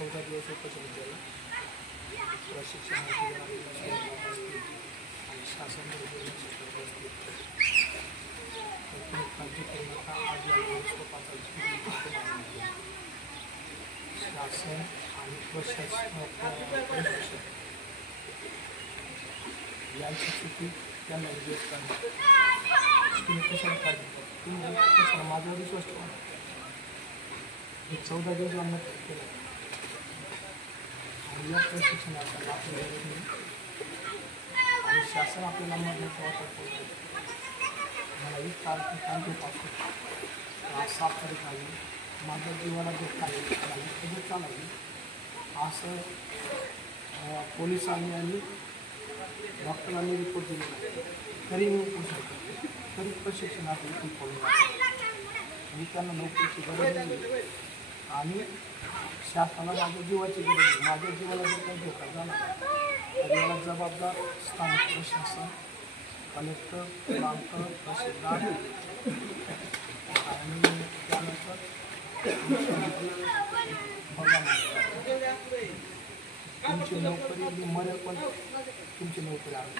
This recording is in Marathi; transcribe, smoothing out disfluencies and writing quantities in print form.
14 दिवस उपोषण केलं. प्रशिक्षणाची आणि शासन काळजी करू नका. आज या शासन आणि प्रशिक्षण याची चुकी त्यांना विरोध करा. तुम्ही कशाला काळजी करा, तुम्ही कशाला माझ्यावर विश्वास ठेवा. हे 14 दिवस आम्ही केलं आणि या प्रशिक्षणाचा आपल्याला गरज नाही आणि शासन आपल्याला मदत वापर करतो. मला एक तारखे पासून आज 7 तारीख आली. माझ्या जीवाला जे काही मला चालावी असं पोलिसांनी आणि डॉक्टरांनी रिपोर्ट दिलेला आहे. तरी मी उपोषण करतो, तरी प्रशिक्षणात इथून पडून मी त्यांना नोकरीची गरज नाही आणि शासनाला माझ्या जीवाची गरज आहे. माझ्या जीवाला जर काही धोका झाला तर याला जबाबदार स्थानिक प्रशासन, कलेक्टर, प्रांत, तहसीलदार आणि त्यानंतर तुमची नोकरी मरेल पण तुमची नोकरी आहे.